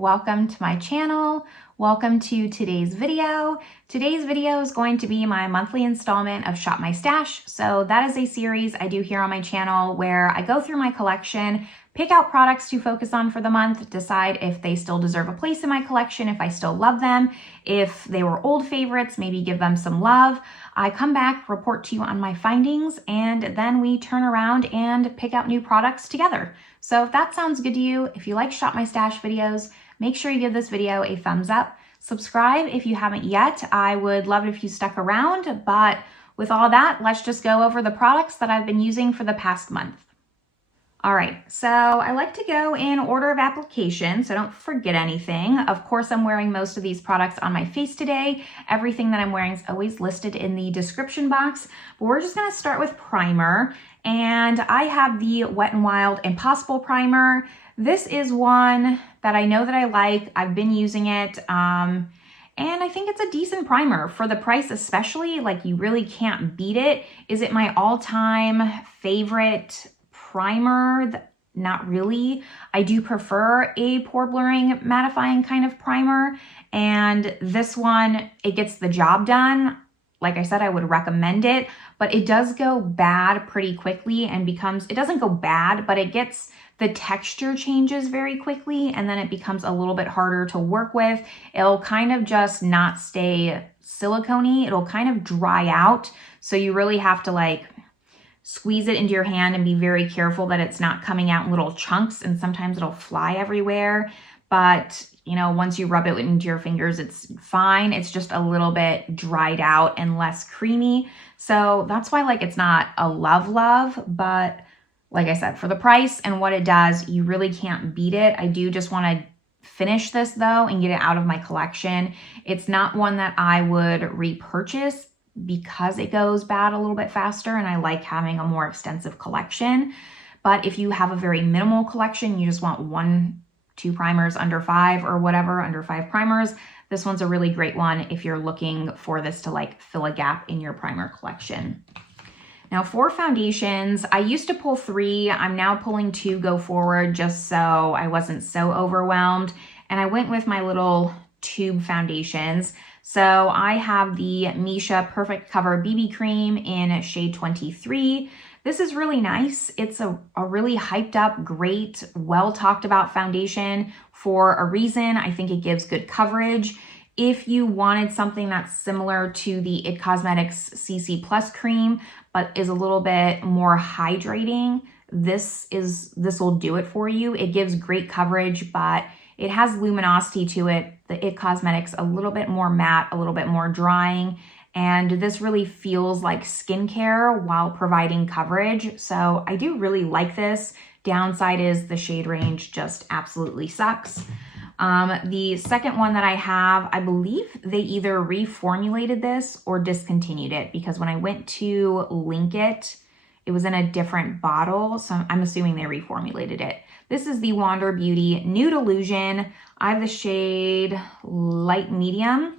welcome to my channel. Welcome to today's video. Today's video is going to be my monthly installment of Shop My Stash. So that is a series I do here on my channel where I go through my collection, pick out products to focus on for the month, decide if they still deserve a place in my collection, if I still love them, if they were old favorites, maybe give them some love. I come back, report to you on my findings, and then we turn around and pick out new products together. So if that sounds good to you, if you like Shop My Stash videos, make sure you give this video a thumbs up. Subscribe if you haven't yet. I would love it if you stuck around, but with all that, let's just go over the products that I've been using for the past month. All right, so I like to go in order of application, so don't forget anything. Of course, I'm wearing most of these products on my face today. Everything that I'm wearing is always listed in the description box, but we're just gonna start with primer. And I have the Wet n Wild Impossible Primer. This is one that I know that I like. I've been using it, and I think it's a decent primer. For the price especially, like you really can't beat it. Is it my all-time favorite primer? Not really. I do prefer a pore blurring mattifying kind of primer, and this one, it gets the job done. Like I said, I would recommend it, but it does go bad pretty quickly and it doesn't go bad, but it gets, the texture changes very quickly and then it becomes a little bit harder to work with. It'll kind of just not stay silicone-y. It'll kind of dry out. So you really have to like squeeze it into your hand and be very careful that it's not coming out in little chunks, and sometimes it'll fly everywhere. But you know, once you rub it into your fingers, it's fine. It's just a little bit dried out and less creamy. So that's why like it's not a love, but like I said, for the price and what it does, you really can't beat it. I do just want to finish this though and get it out of my collection. It's not one that I would repurchase because it goes bad a little bit faster and I like having a more extensive collection. But if you have a very minimal collection, you just want 1-2 primers under 5 or whatever, under 5 primers, this one's a really great one if you're looking for this to like fill a gap in your primer collection. Now for foundations, I used to pull 3. I'm now pulling 2 go forward just so I wasn't so overwhelmed. And I went with my little tube foundations. So I have the Misha Perfect Cover BB Cream in shade 23. This is really nice. It's a really hyped up, great, well talked about foundation for a reason. I think it gives good coverage. If you wanted something that's similar to the IT Cosmetics CC Plus cream, but is a little bit more hydrating, this will do it for you. It gives great coverage, but it has luminosity to it. The IT Cosmetics a little bit more matte, a little bit more drying, and this really feels like skincare while providing coverage. So I do really like this. Downside is the shade range just absolutely sucks. The second one that I have, I believe they either reformulated this or discontinued it, because when I went to link it, it was in a different bottle. So I'm assuming they reformulated it. This is the Wander Beauty Nude Illusion. I have the shade Light Medium.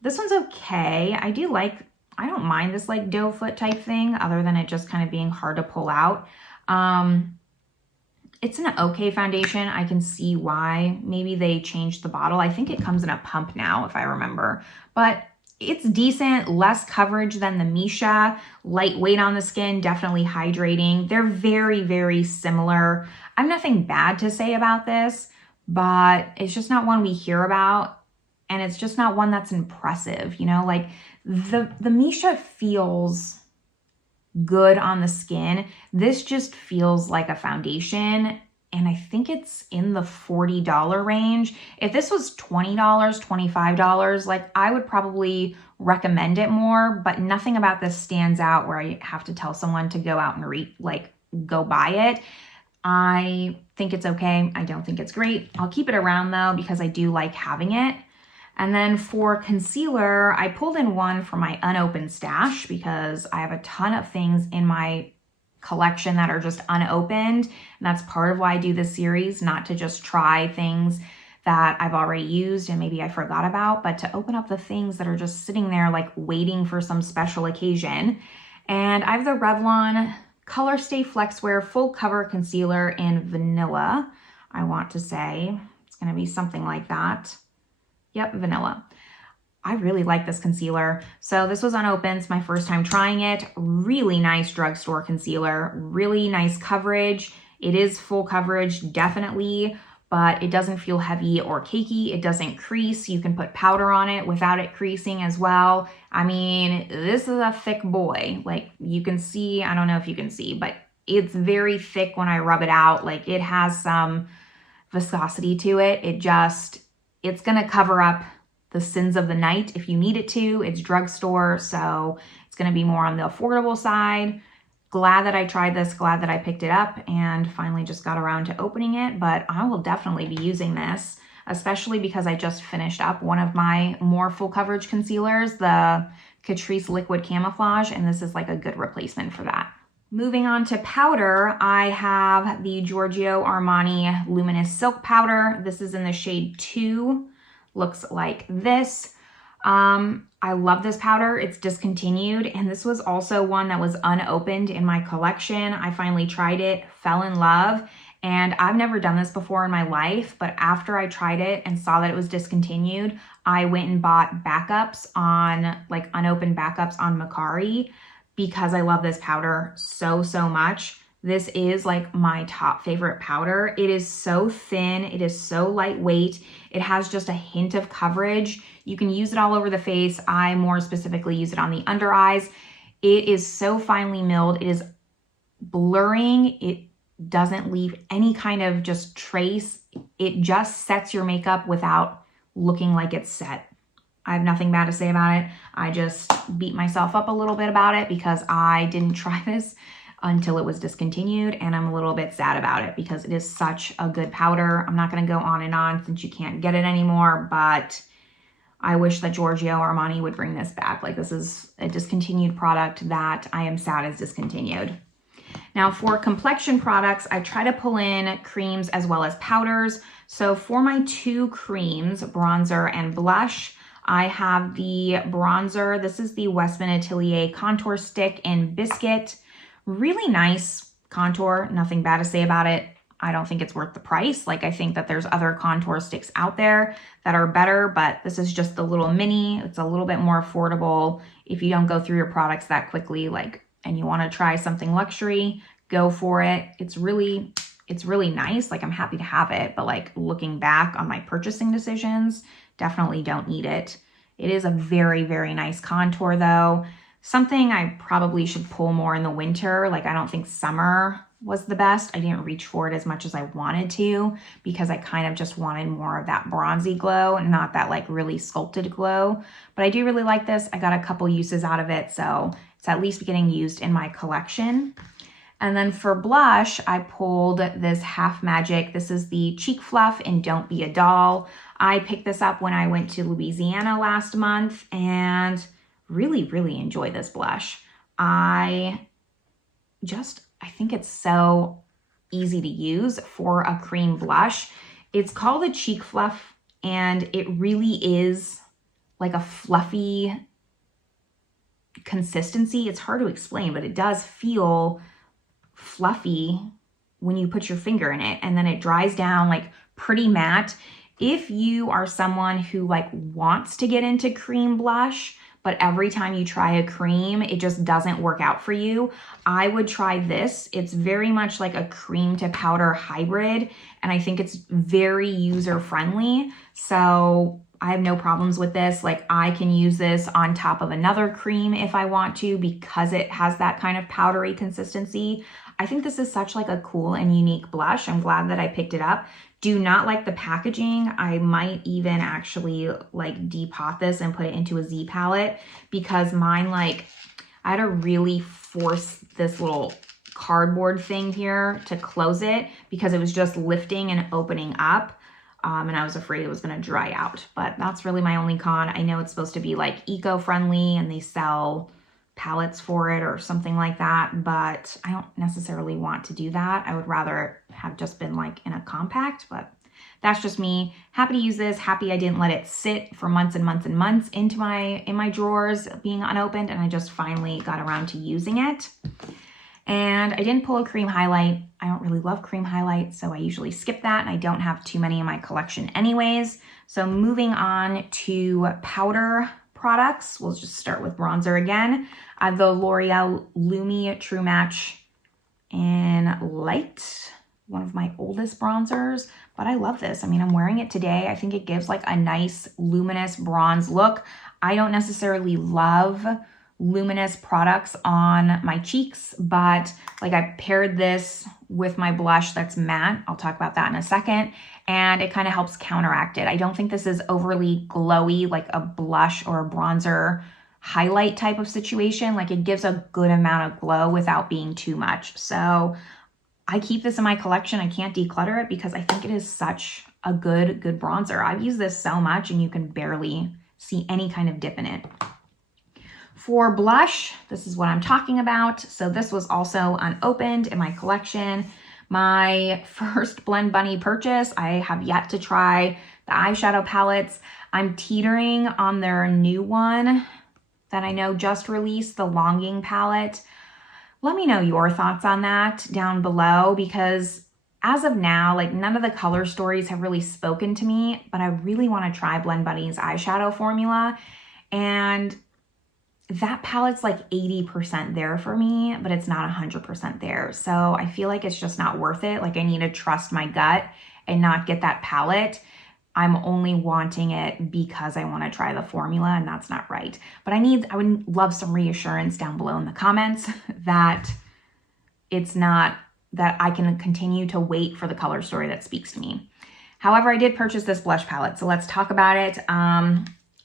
This one's okay. I don't mind this like doe foot type thing, other than it just kind of being hard to pull out. It's an okay foundation. I can see why maybe they changed the bottle. I think it comes in a pump now, if I remember, but it's decent, less coverage than the Misha, lightweight on the skin, definitely hydrating. They're very, very similar. I have nothing bad to say about this, but it's just not one we hear about. And it's just not one that's impressive, you know, like the Misha feels good on the skin. This just feels like a foundation, and I think it's in the $40 range. If this was $20, $25, like I would probably recommend it more, but nothing about this stands out where I have to tell someone to go out and go buy it. I think it's okay. I don't think it's great. I'll keep it around though, because I do like having it. And then for concealer, I pulled in one for my unopened stash because I have a ton of things in my collection that are just unopened. And that's part of why I do this series, not to just try things that I've already used and maybe I forgot about, but to open up the things that are just sitting there like waiting for some special occasion. And I have the Revlon Color Stay Flex Wear Full Cover Concealer in Vanilla, I want to say. It's It's going to be something like that. Yep, vanilla. I really like this concealer. So this was unopened. It's my first time trying it. Really nice drugstore concealer. Really nice coverage. It is full coverage, definitely, but it doesn't feel heavy or cakey. It doesn't crease. You can put powder on it without it creasing as well. I mean, this is a thick boy. Like you can see, I don't know if you can see, but it's very thick when I rub it out. Like it has some viscosity to it. It's gonna cover up the sins of the night if you need it to. It's drugstore, so it's gonna be more on the affordable side. Glad that I tried this, glad that I picked it up and finally just got around to opening it, but I will definitely be using this, especially because I just finished up one of my more full coverage concealers, the Catrice Liquid Camouflage, and this is like a good replacement for that. Moving on to powder, I have the Giorgio Armani Luminous Silk Powder. This is in the shade 2. Looks like this. I love this powder. It's discontinued, and this was also one that was unopened in my collection. I finally tried it, fell in love, and I've never done this before in my life, but after I tried it and saw that it was discontinued, I went and bought backups on, like unopened backups on Macari because I love this powder so much. This is like my top favorite powder. It is so thin. It is so lightweight. It has just a hint of coverage. You can use it all over the face. I more specifically use it on the under eyes. It is so finely milled. It is blurring. It doesn't leave any kind of just trace. It just sets your makeup without looking like it's set. I have nothing bad to say about it. I just beat myself up a little bit about it because I didn't try this until it was discontinued, and I'm a little bit sad about it because it is such a good powder. I'm not going to go on and on since you can't get it anymore, but I wish that Giorgio Armani would bring this back. Like, this is a discontinued product that I am sad is discontinued. Now for complexion products, I try to pull in creams as well as powders. So for my 2 creams, bronzer and blush, I have the bronzer. This is the Westman Atelier Contour Stick in Biscuit. Really nice contour, nothing bad to say about it. I don't think it's worth the price. Like, I think that there's other contour sticks out there that are better, but this is just the little mini. It's a little bit more affordable if you don't go through your products that quickly, like, and you want to try something luxury, go for it. It's really nice. Like, I'm happy to have it, but like looking back on my purchasing decisions, definitely don't need it. It is a very nice contour though. Something I probably should pull more in the winter. Like, I don't think summer was the best. I didn't reach for it as much as I wanted to because I kind of just wanted more of that bronzy glow, not that like really sculpted glow. But I do really like this. I got a couple uses out of it, so it's at least getting used in my collection. And then for blush, I pulled this Half Magic. This is the Cheek Fluff in Don't Be a Doll. I picked this up when I went to Louisiana last month and really enjoy this blush. I think it's so easy to use for a cream blush. It's called a Cheek Fluff, and it really is like a fluffy consistency. It's hard to explain, but it does feel fluffy when you put your finger in it, and then it dries down like pretty matte. If you are someone who like wants to get into cream blush, but every time you try a cream, it just doesn't work out for you, I would try this. It's very much like a cream to powder hybrid, and I think it's very user-friendly. So I have no problems with this. Like, I can use this on top of another cream if I want to because it has that kind of powdery consistency. I think this is such like a cool and unique blush. I'm glad that I picked it up. Do not like the packaging. I might even actually like depot this and put it into a Z palette because mine, like, I had to really force this little cardboard thing here to close it because it was just lifting and opening up. And I was afraid it was going to dry out, but that's really my only con. I know it's supposed to be like eco-friendly and they sell palettes for it or something like that, but I don't necessarily want to do that. I would rather have just been like in a compact, but that's just me. Happy to use this. Happy I didn't let it sit for months and months and months in my drawers being unopened, and I just finally got around to using it. And I didn't pull a cream highlight. I don't really love cream highlights, so I usually skip that, and I don't have too many in my collection anyways. So moving on to powder products, we'll just start with bronzer again. I have the L'Oreal Lumi True Match in Light, one of my oldest bronzers, but I love this. I mean, I'm wearing it today. I think it gives like a nice luminous bronze look. I don't necessarily love luminous products on my cheeks, but like I paired this with my blush that's matte. I'll talk about that in a second. And it kind of helps counteract it. I don't think this is overly glowy, like a blush or a bronzer highlight type of situation. Like it gives a good amount of glow without being too much. So I keep this in my collection. I can't declutter it because I think it is such a good bronzer. I've used this so much and you can barely see any kind of dip in it. For blush, this is what I'm talking about. So this was also unopened in my collection. My first Blend Bunny purchase. I have yet to try the eyeshadow palettes. I'm teetering on their new one that I know just released, the Longing palette. Let me know your thoughts on that down below, because as of now, like none of the color stories have really spoken to me, but I really want to try Blend Bunny's eyeshadow formula. And that palette's like 80% there for me, but it's not 100% there. So I feel like it's just not worth it. Like I need to trust my gut and not get that palette. I'm only wanting it because I want to try the formula, and that's not right. But I would love some reassurance down below in the comments that it's not, that I can continue to wait for the color story that speaks to me. However, I did purchase this blush palette, so let's talk about it.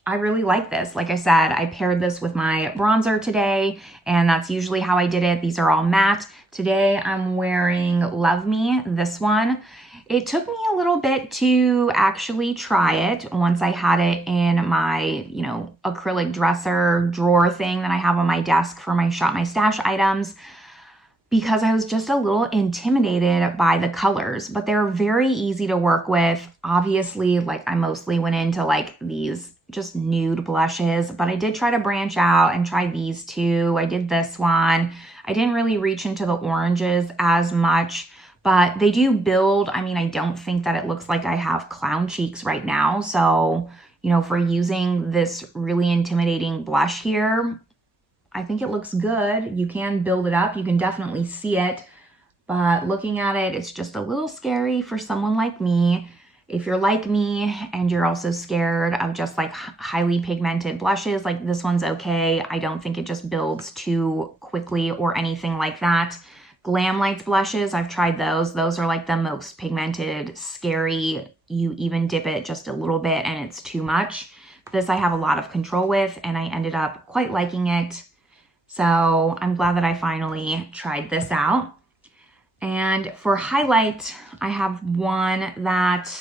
I really like this. Like I said, I paired this with my bronzer today, and that's usually how I did it. These are all matte. Today I'm wearing Love Me, this one. It took me a little bit to actually try it once I had it in my, acrylic dresser drawer thing that I have on my desk for my Shop My Stash items, because I was just a little intimidated by the colors, but they're very easy to work with. Obviously, like I mostly went into like these just nude blushes, but I did try to branch out and try these two. I did this one. I didn't really reach into the oranges as much, but they do build. I mean, I don't think that it looks like I have clown cheeks right now. So, for using this really intimidating blush here, I think it looks good. You can build it up. You can definitely see it, but looking at it, it's just a little scary for someone like me. If you're like me and you're also scared of just like highly pigmented blushes, like this one's okay. I don't think it just builds too quickly or anything like that. Glam Lights blushes, I've tried those. Those are like the most pigmented, scary. You even dip it just a little bit and it's too much. This I have a lot of control with, and I ended up quite liking it. So I'm glad that I finally tried this out. And for highlight, I have one that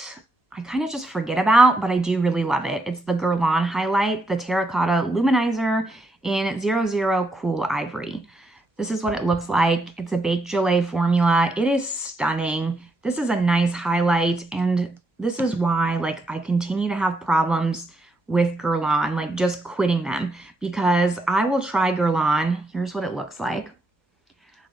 I kind of just forget about, but I do really love it. It's the Guerlain highlight, the Terracotta Luminizer in 00 Cool Ivory. This is what it looks like. It's a baked gelée formula. It is stunning. This is a nice highlight, and this is why like I continue to have problems with Guerlain, like just quitting them, because I will try Guerlain. Here's what it looks like.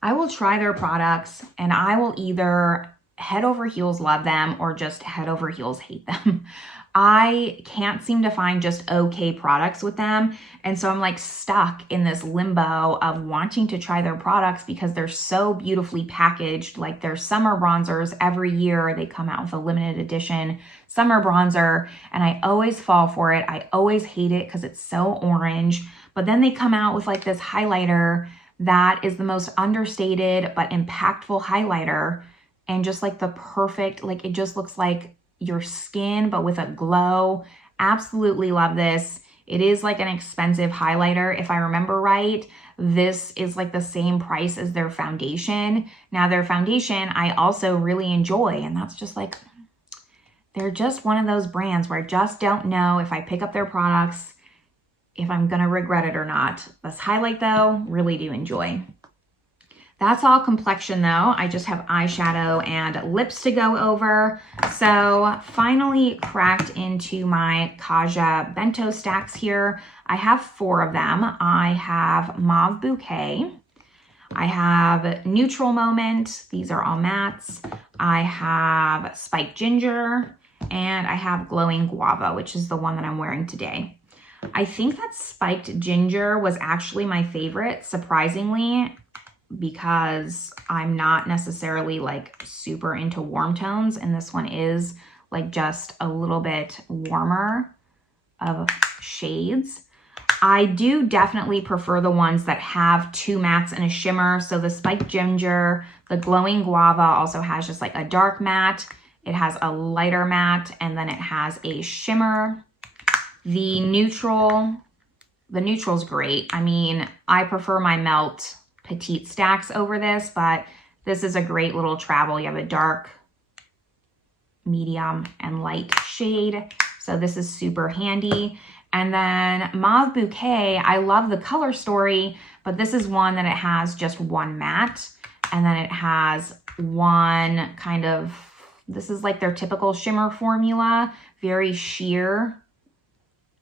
I will try their products and I will either head over heels love them or just head over heels hate them. I can't seem to find just okay products with them. And so I'm like stuck in this limbo of wanting to try their products because they're so beautifully packaged. Like their summer bronzers, every year they come out with a limited edition summer bronzer, and I always fall for it. I always hate it because it's so orange. But then they come out with like this highlighter that is the most understated but impactful highlighter, and just like the perfect, like it just looks like your skin but with a glow. Absolutely love this. It is like an expensive highlighter. If I remember right, this is like the same price as their foundation. Now their foundation I also really enjoy, and that's just like, they're just one of those brands where I just don't know if I pick up their products if I'm gonna regret it or not. This highlight though, really do enjoy. That's all complexion though. I just have eyeshadow and lips to go over. So finally cracked into my Kaja Bento stacks here. I have 4 of them. I have Mauve Bouquet. I have Neutral Moment. These are all mattes. I have Spiked Ginger, and I have Glowing Guava, which is the one that I'm wearing today. I think that Spiked Ginger was actually my favorite, surprisingly, because I'm not necessarily like super into warm tones, and this one is like just a little bit warmer of shades. I do definitely prefer the ones that have two mattes and a shimmer. So the Spiked Ginger, the Glowing Guava also has just like a dark matte. It has a lighter matte, and then it has a shimmer. The neutral's great. I mean, I prefer my Melt Petite Stacks over this, but this is a great little travel. You have a dark, medium, and light shade. So this is super handy. And then Mauve Bouquet, I love the color story, but this is one that it has just one matte, and then it has one kind of, this is like their typical shimmer formula, very sheer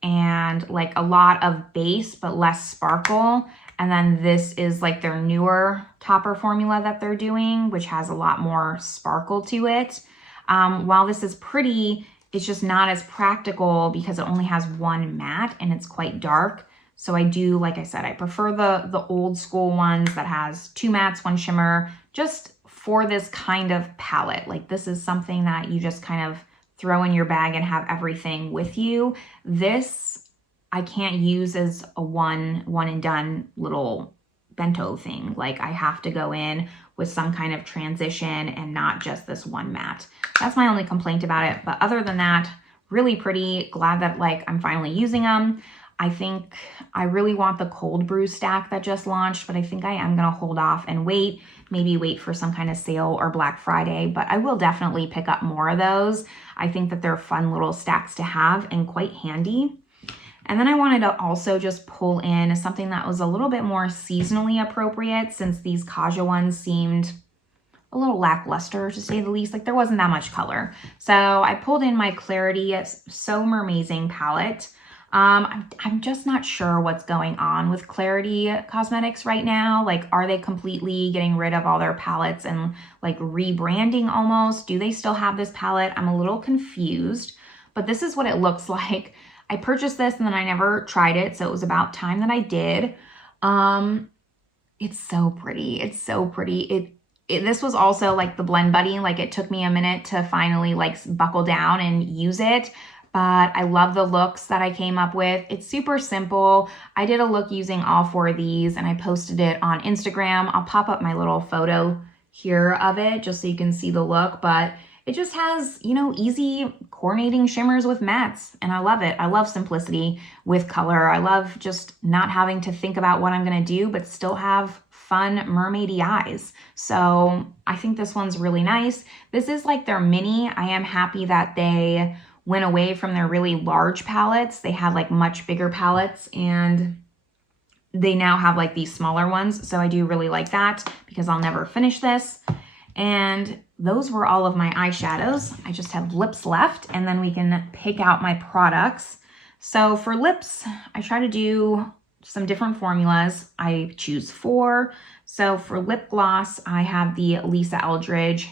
and like a lot of base but less sparkle. And then this is like their newer topper formula that they're doing, which has a lot more sparkle to it. While this is pretty, it's just not as practical because it only has one matte and it's quite dark. So I do, like I said, I prefer the old school ones that has two mattes, one shimmer, just for this kind of palette. Like this is something that you just kind of throw in your bag and have everything with you. This I can't use as a one and done little bento thing. Like I have to go in with some kind of transition and not just this one matte. That's my only complaint about it. But other than that, really pretty. Glad that like I'm finally using them. I think I really want the Cold Brew stack that just launched, but I think I am gonna hold off and wait, maybe wait for some kind of sale or Black Friday, but I will definitely pick up more of those. I think that they're fun little stacks to have and quite handy. And then I wanted to also just pull in something that was a little bit more seasonally appropriate, since these Kaja ones seemed a little lackluster, to say the least. Like there wasn't that much color. So I pulled in my Clarity So Mermazing palette. I'm just not sure what's going on with Clarity Cosmetics right now. Like, are they completely getting rid of all their palettes and like rebranding almost? Do they still have this palette? I'm a little confused, but this is what it looks like. I purchased this and then I never tried it, so it was about time that I did. It's so pretty. It's so pretty. This was also like the Blend Buddy. Like it took me a minute to finally like buckle down and use it, but I love the looks that I came up with. It's super simple. I did a look using all four of these and I posted it on Instagram. I'll pop up my little photo here of it just so you can see the look, but it just has, you know, easy coordinating shimmers with mattes, and I love it. I love simplicity with color. I love just not having to think about what I'm gonna do, but still have fun mermaidy eyes. So I think this one's really nice. This is like their mini. I am happy that they went away from their really large palettes. They had like much bigger palettes and they now have like these smaller ones. So I do really like that because I'll never finish this. And those were all of my eyeshadows. I just have lips left, and then we can pick out my products. So for lips, I try to do some different formulas. I choose 4. So for lip gloss, I have the Lisa Eldridge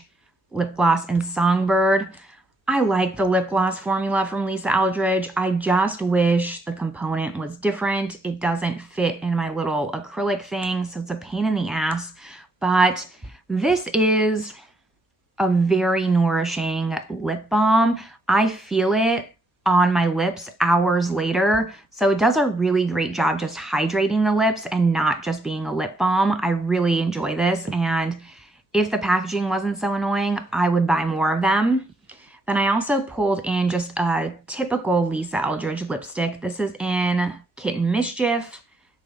lip gloss in Songbird. I like the lip gloss formula from Lisa Eldridge. I just wish the component was different. It doesn't fit in my little acrylic thing, so it's a pain in the ass. But this is a very nourishing lip balm. I feel it on my lips hours later. So it does a really great job just hydrating the lips and not just being a lip balm. I really enjoy this. And if the packaging wasn't so annoying, I would buy more of them. Then I also pulled in just a typical Lisa Eldridge lipstick. This is in Kitten Mischief.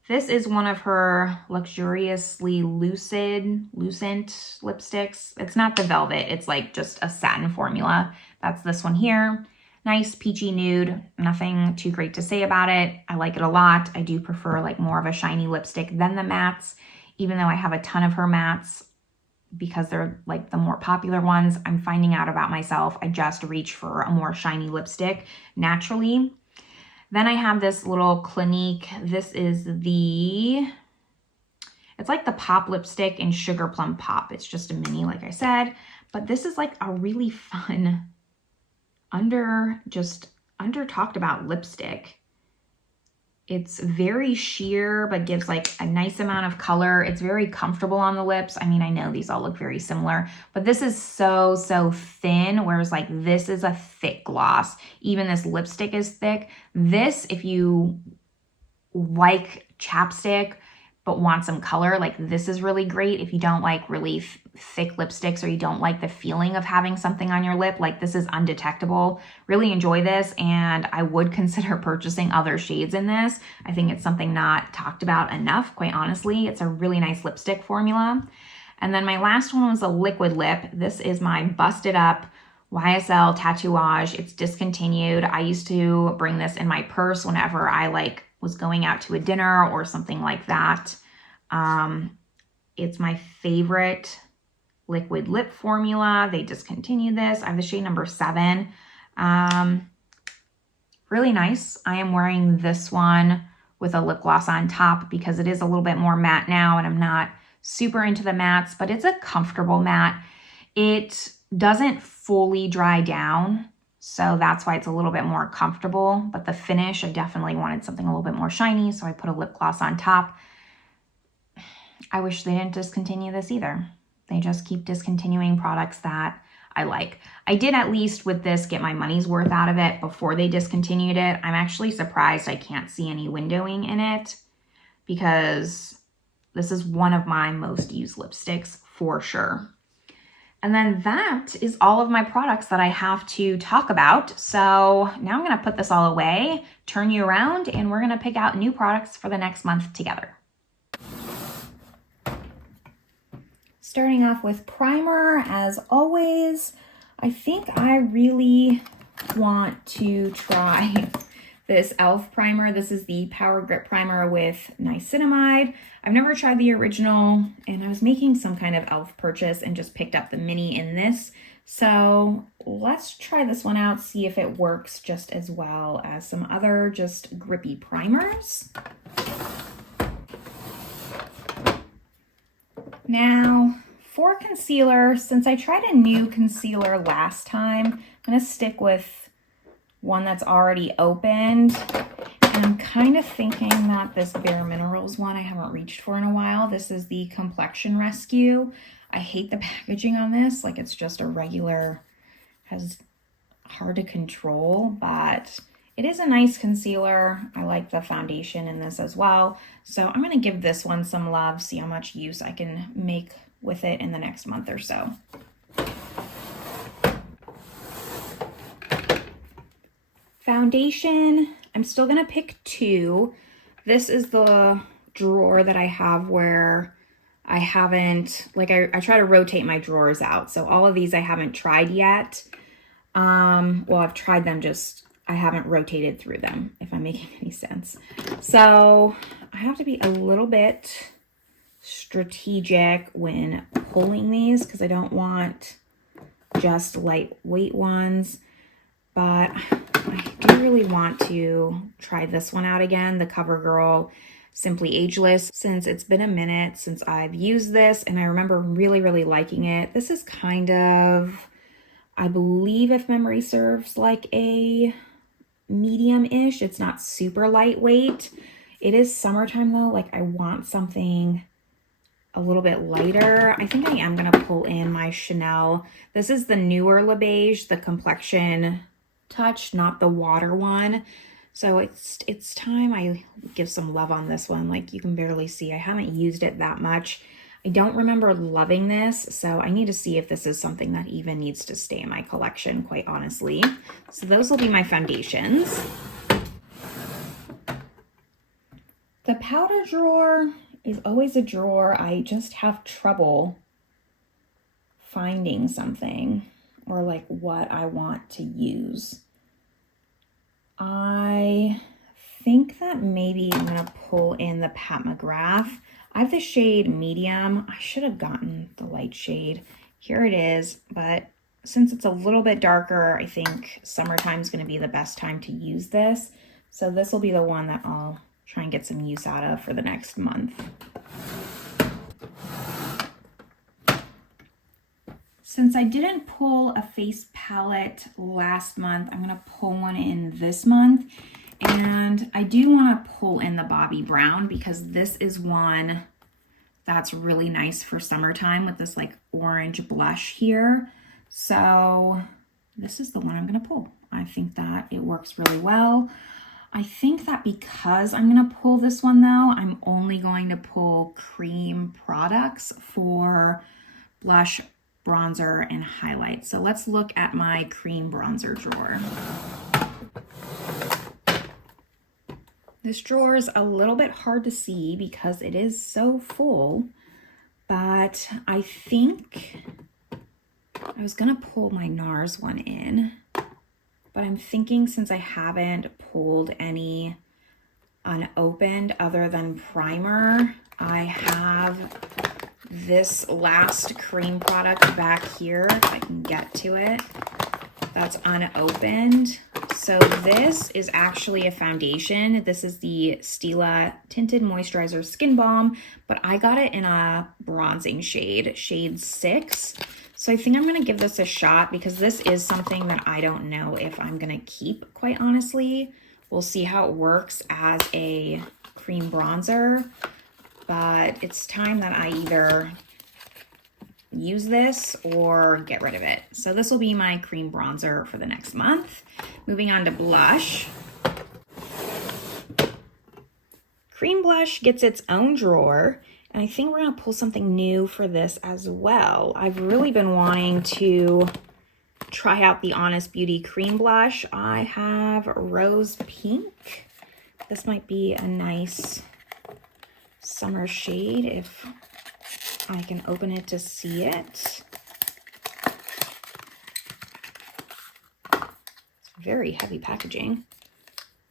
This is one of her luxuriously lucent lipsticks. It's not the velvet, it's like just a satin formula. That's this one here. Nice peachy nude, nothing too great to say about it. I like it a lot. I do prefer like more of a shiny lipstick than the mattes, even though I have a ton of her mattes because they're like the more popular ones. I'm finding out about myself. I just reach for a more shiny lipstick naturally. Then I have this little Clinique. This is the It's like the Pop lipstick in Sugar Plum Pop. It's just a mini, like I said, but this is like a really fun under talked about lipstick. It's very sheer, but gives like a nice amount of color. It's very comfortable on the lips. I mean, I know these all look very similar, but this is so thin, whereas like this is a thick gloss. Even this lipstick is thick. This, if you like chapstick but want some color, like this is really great. If you don't like really thick lipsticks, or you don't like the feeling of having something on your lip, like this is undetectable. Really enjoy this, and I would consider purchasing other shades in this. I think it's something not talked about enough, quite honestly. It's a really nice lipstick formula. And then my last one was a liquid lip. This is my Busted Up YSL Tatouage. It's discontinued. I used to bring this in my purse whenever I was going out to a dinner or something like that. It's my favorite liquid lip formula. They discontinued this. I have the shade number 7. Really nice. I am wearing this one with a lip gloss on top because it is a little bit more matte now, and I'm not super into the mattes, but it's a comfortable matte. It doesn't fully dry down, so that's why it's a little bit more comfortable, but the finish, I definitely wanted something a little bit more shiny, so I put a lip gloss on top. I wish they didn't discontinue this either. They just keep discontinuing products that I like. I did, at least with this, get my money's worth out of it before they discontinued it. I'm actually surprised I can't see any windowing in it, because this is one of my most used lipsticks for sure. And then that is all of my products that I have to talk about. So now I'm gonna put this all away, turn you around, and we're gonna pick out new products for the next month together. Starting off with primer, as always. I think I really want to try this e.l.f. primer. This is the Power Grip Primer with niacinamide. I've never tried the original, and I was making some kind of e.l.f. purchase and just picked up the mini in this. So let's try this one out, see if it works just as well as some other just grippy primers. Now, for concealer, since I tried a new concealer last time, I'm going to stick with one that's already opened. And I'm kind of thinking that this Bare Minerals one I haven't reached for in a while. This is the Complexion Rescue. I hate the packaging on this. Like, it's just a regular, has hard to control, but it is a nice concealer. I like the foundation in this as well. So I'm going to give this one some love, see how much use I can make with it in the next month or so. Foundation, I'm still going to pick 2. This is the drawer that I have where I haven't, like I try to rotate my drawers out. So all of these I haven't tried yet. Well, I've tried them, just I haven't rotated through them, if I'm making any sense. So I have to be a little bit strategic when pulling these, because I don't want just lightweight ones, but I do really want to try this one out again, the CoverGirl Simply Ageless, since it's been a minute since I've used this, and I remember really liking it. This is kind of, I believe, if memory serves, like a medium-ish. It's not super lightweight. It is summertime though, like I want something a little bit lighter. I think I am going to pull in my Chanel. This is the newer Le Beige, the Complexion Touch, not the water one. So it's time I give some love on this one. Like, you can barely see, I haven't used it that much. I don't remember loving this, so I need to see if this is something that even needs to stay in my collection, quite honestly. So those will be my foundations. The powder drawer is always a drawer I just have trouble finding something, or like what I want to use. I think that maybe I'm gonna pull in the Pat McGrath. I have the shade medium. I should have gotten the light shade. Here it is, but since it's a little bit darker, I think summertime is gonna be the best time to use this. So this will be the one that I'll try and get some use out of for the next month. Since I didn't pull a face palette last month, I'm gonna pull one in this month. And I do wanna pull in the Bobbi Brown because this is one that's really nice for summertime with this like orange blush here. So this is the one I'm gonna pull. I think that it works really well. I think that because I'm gonna pull this one though, I'm only going to pull cream products for blush, bronzer, and highlight. So let's look at my cream bronzer drawer. This drawer is a little bit hard to see because it is so full, but I think I was gonna pull my Nars one in, but I'm thinking since I haven't pulled any unopened other than primer, I have this last cream product back here, if I can get to it, that's unopened. So this is actually a foundation. This is the Stila Tinted Moisturizer Skin Balm, but I got it in a bronzing shade, shade 6. So I think I'm gonna give this a shot because this is something that I don't know if I'm gonna keep, quite honestly. We'll see how it works as a cream bronzer, but it's time that I either use this or get rid of it. So this will be my cream bronzer for the next month. Moving on to blush. Cream blush gets its own drawer, and I think we're gonna pull something new for this as well. I've really been wanting to try out the Honest Beauty cream blush. I have Rose Pink. This might be a nice summer shade if I can open it to see it. It's very heavy packaging.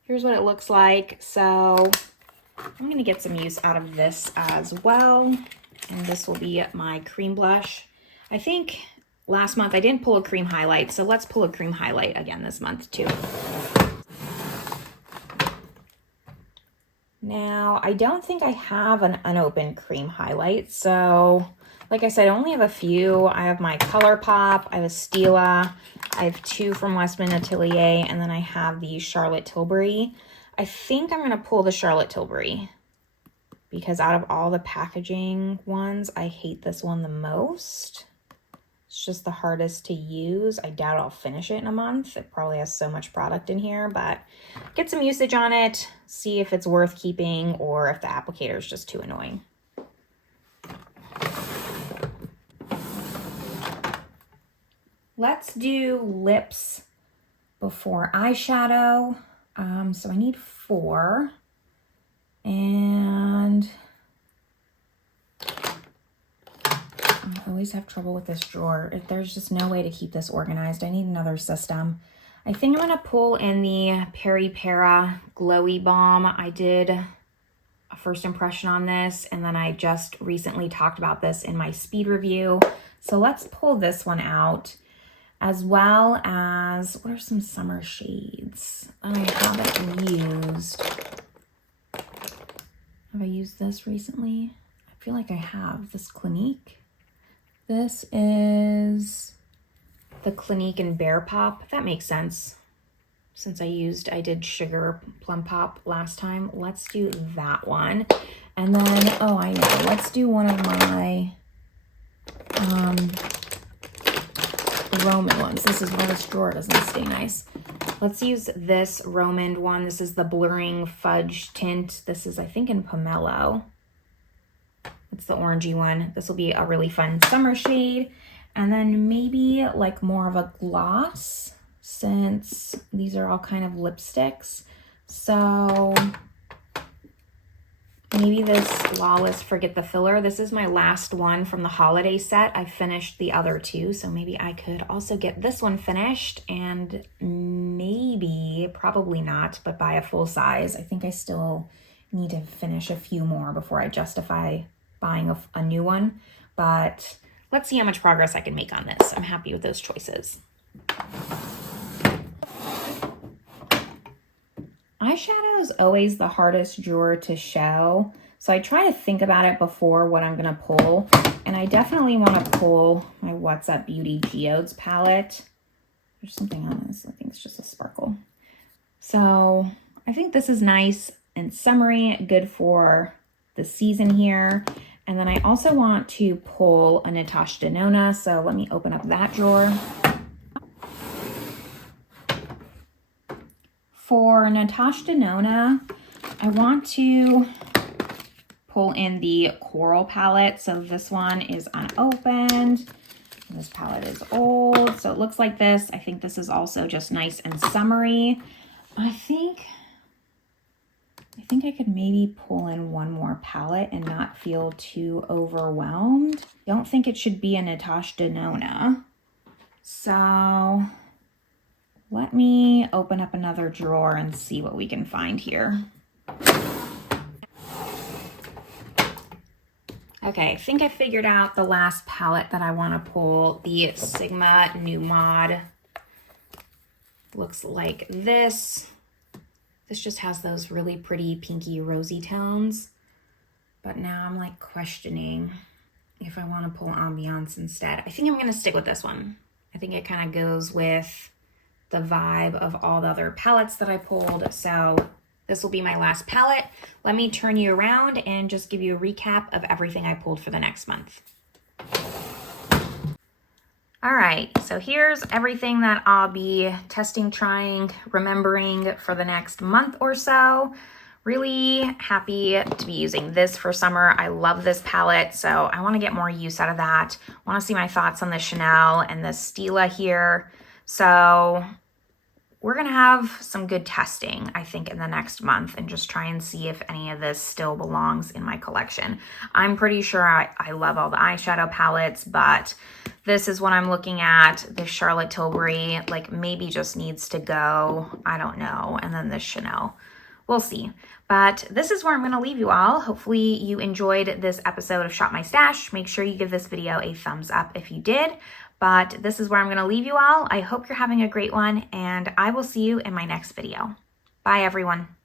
Here's what it looks like. So I'm gonna get some use out of this as well. And this will be my cream blush. I think last month I didn't pull a cream highlight, so let's pull a cream highlight again this month too. Now, I don't think I have an unopened cream highlight. So, like I said, I only have a few. I have my ColourPop, I have a Stila, I have 2 from Westman Atelier, and then I have the Charlotte Tilbury. I think I'm gonna pull the Charlotte Tilbury because out of all the packaging ones, I hate this one the most. It's just the hardest to use. I doubt I'll finish it in a month. It probably has so much product in here, but get some usage on it, see if it's worth keeping or if the applicator is just too annoying. Let's do lips before eyeshadow. So I need 4. And I always have trouble with this drawer. There's just no way to keep this organized. I need another system. I think I'm gonna pull in the Peri Para Glowy Balm. I did a first impression on this, and then I just recently talked about this in my speed review. So let's pull this one out, as well as, what are some summer shades I haven't used? Have I used this recently? I feel like I have. This Clinique. This is the Clinique and Bear Pop. That makes sense. Since I did Sugar Plum Pop last time. Let's do that one. And then, oh, I know. Let's do one of my Roman ones. This is why this drawer doesn't stay nice. Let's use this Roman one. This is the Blurring Fudge Tint. This is, I think, in Pomelo. It's the orangey one. This will be a really fun summer shade. And then maybe like more of a gloss, since these are all kind of lipsticks. So maybe this Flawless Forget the Filler. This is my last one from the holiday set. I finished the other 2, so maybe I could also get this one finished, and maybe, probably not, but buy a full size. I think I still need to finish a few more before I justify buying a new one, but let's see how much progress I can make on this. I'm happy with those choices. Eyeshadow is always the hardest drawer to show. So I try to think about it before what I'm going to pull. And I definitely want to pull my What's Up Beauty Geodes palette. There's something on this. I think it's just a sparkle. So I think this is nice and summery, good for the season here. And then I also want to pull a Natasha Denona. So let me open up that drawer. For Natasha Denona, I want to pull in the Coral palette. So this one is unopened. This palette is old, so it looks like this. I think this is also just nice and summery. I think I could maybe pull in one more palette and not feel too overwhelmed. Don't think it should be a Natasha Denona. So let me open up another drawer and see what we can find here. Okay, I think I figured out the last palette that I want to pull, the Sigma New Mod. Looks like this. This just has those really pretty pinky rosy tones. But now I'm like questioning if I want to pull Ambiance instead. I think I'm going to stick with this one. I think it kind of goes with the vibe of all the other palettes that I pulled. So this will be my last palette. Let me turn you around and just give you a recap of everything I pulled for the next month. All right, so here's everything that I'll be testing, trying, remembering for the next month or so. Really happy to be using this for summer. I love this palette, so I want to get more use out of that. I want to see my thoughts on the Chanel and the Stila here. So we're going to have some good testing, I think, in the next month and just try and see if any of this still belongs in my collection. I'm pretty sure I love all the eyeshadow palettes, but this is what I'm looking at. This Charlotte Tilbury, like, maybe just needs to go. I don't know. And then this Chanel. We'll see. But this is where I'm going to leave you all. Hopefully you enjoyed this episode of Shop My Stash. Make sure you give this video a thumbs up if you did. But this is where I'm going to leave you all. I hope you're having a great one, and I will see you in my next video. Bye, everyone.